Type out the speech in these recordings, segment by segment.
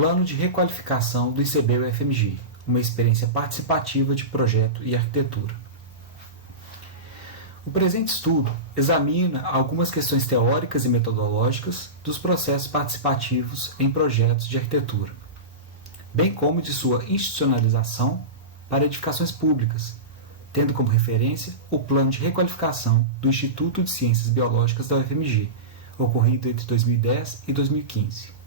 Plano de Requalificação do ICB-UFMG, uma experiência participativa de projeto e arquitetura. O presente estudo examina algumas questões teóricas e metodológicas dos processos participativos em projetos de arquitetura, bem como de sua institucionalização para edificações públicas, tendo como referência o Plano de Requalificação do Instituto de Ciências Biológicas da UFMG, ocorrido entre 2010 e 2015.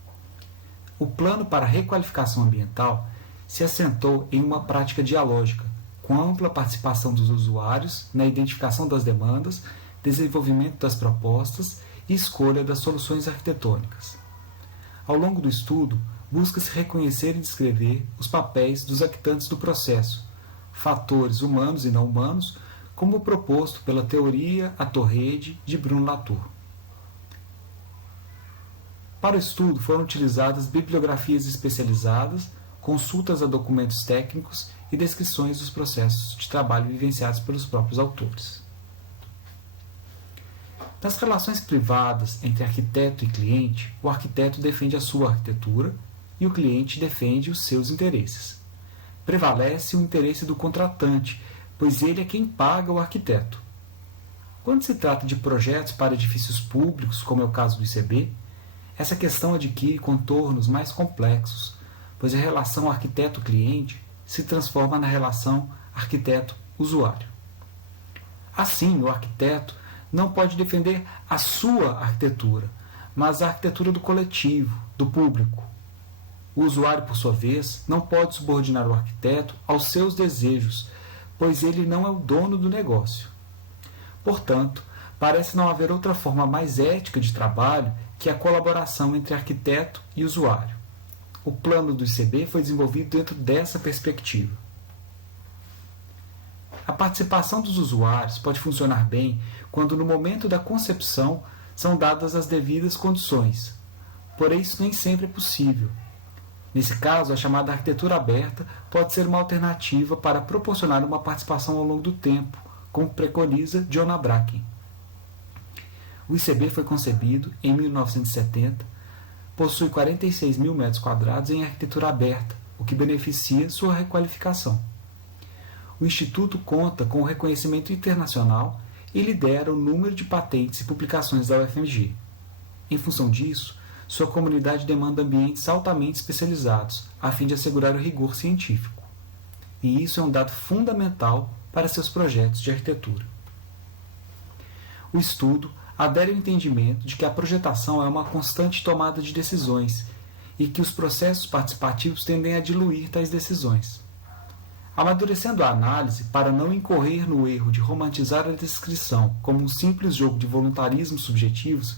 O Plano para a Requalificação Ambiental se assentou em uma prática dialógica, com ampla participação dos usuários na identificação das demandas, desenvolvimento das propostas e escolha das soluções arquitetônicas. Ao longo do estudo, busca-se reconhecer e descrever os papéis dos actantes do processo, fatores humanos e não humanos, como proposto pela teoria Atorrede de Bruno Latour. Para o estudo foram utilizadas bibliografias especializadas, consultas a documentos técnicos e descrições dos processos de trabalho vivenciados pelos próprios autores. Nas relações privadas entre arquiteto e cliente, o arquiteto defende a sua arquitetura e o cliente defende os seus interesses. Prevalece o interesse do contratante, pois ele é quem paga o arquiteto. Quando se trata de projetos para edifícios públicos, como é o caso do ICB, essa questão adquire contornos mais complexos, pois a relação arquiteto-cliente se transforma na relação arquiteto-usuário. Assim, o arquiteto não pode defender a sua arquitetura, mas a arquitetura do coletivo, do público. O usuário, por sua vez, não pode subordinar o arquiteto aos seus desejos, pois ele não é o dono do negócio. Portanto, parece não haver outra forma mais ética de trabalho que a colaboração entre arquiteto e usuário. O plano do ICB foi desenvolvido dentro dessa perspectiva. A participação dos usuários pode funcionar bem quando, no momento da concepção, são dadas as devidas condições. Porém, isso nem sempre é possível. Nesse caso, a chamada arquitetura aberta pode ser uma alternativa para proporcionar uma participação ao longo do tempo, como preconiza John Bracken. O ICB foi concebido em 1970, possui 46 mil metros quadrados em arquitetura aberta, o que beneficia sua requalificação. O Instituto conta com o reconhecimento internacional e lidera o número de patentes e publicações da UFMG. Em função disso, sua comunidade demanda ambientes altamente especializados, a fim de assegurar o rigor científico. E isso é um dado fundamental para seus projetos de arquitetura. O estudo adere ao entendimento de que a projetação é uma constante tomada de decisões e que os processos participativos tendem a diluir tais decisões. Amadurecendo a análise para não incorrer no erro de romantizar a descrição como um simples jogo de voluntarismos subjetivos,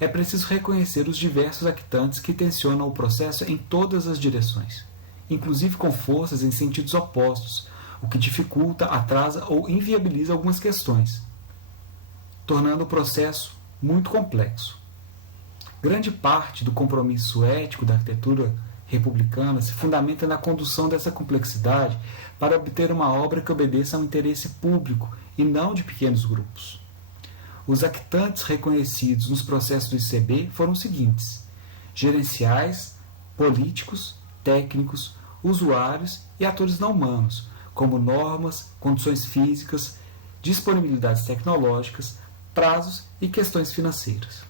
é preciso reconhecer os diversos actantes que tensionam o processo em todas as direções, inclusive com forças em sentidos opostos, o que dificulta, atrasa ou inviabiliza algumas questões, tornando o processo muito complexo. Grande parte do compromisso ético da arquitetura republicana se fundamenta na condução dessa complexidade para obter uma obra que obedeça ao interesse público e não de pequenos grupos. Os actantes reconhecidos nos processos do ICB foram os seguintes: gerenciais, políticos, técnicos, usuários e atores não humanos, como normas, condições físicas, disponibilidades tecnológicas, prazos e questões financeiras.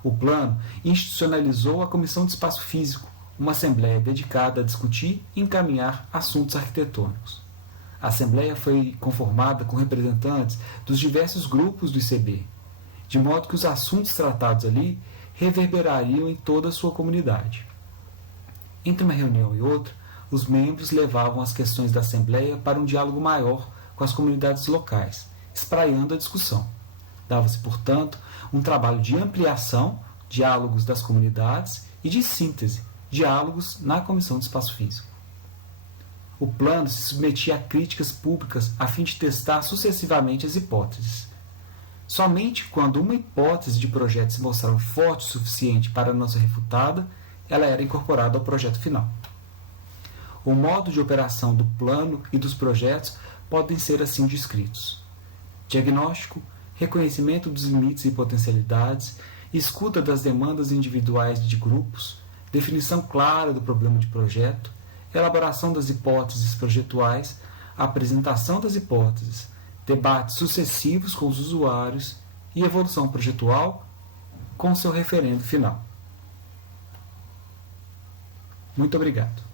O plano institucionalizou a Comissão de Espaço Físico, uma assembleia dedicada a discutir e encaminhar assuntos arquitetônicos. A assembleia foi conformada com representantes dos diversos grupos do ICB, de modo que os assuntos tratados ali reverberariam em toda a sua comunidade. Entre uma reunião e outra, os membros levavam as questões da assembleia para um diálogo maior com as comunidades locais, espraiando a discussão. Dava-se, portanto, um trabalho de ampliação, diálogos das comunidades, e de síntese, diálogos na Comissão de Espaço Físico. O plano se submetia a críticas públicas a fim de testar sucessivamente as hipóteses. Somente quando uma hipótese de projeto se mostrava forte o suficiente para não ser refutada, ela era incorporada ao projeto final. O modo de operação do plano e dos projetos podem ser assim descritos: diagnóstico, reconhecimento dos limites e potencialidades, escuta das demandas individuais de grupos, definição clara do problema de projeto, elaboração das hipóteses projetuais, apresentação das hipóteses, debates sucessivos com os usuários e evolução projetual com seu referendo final. Muito obrigado.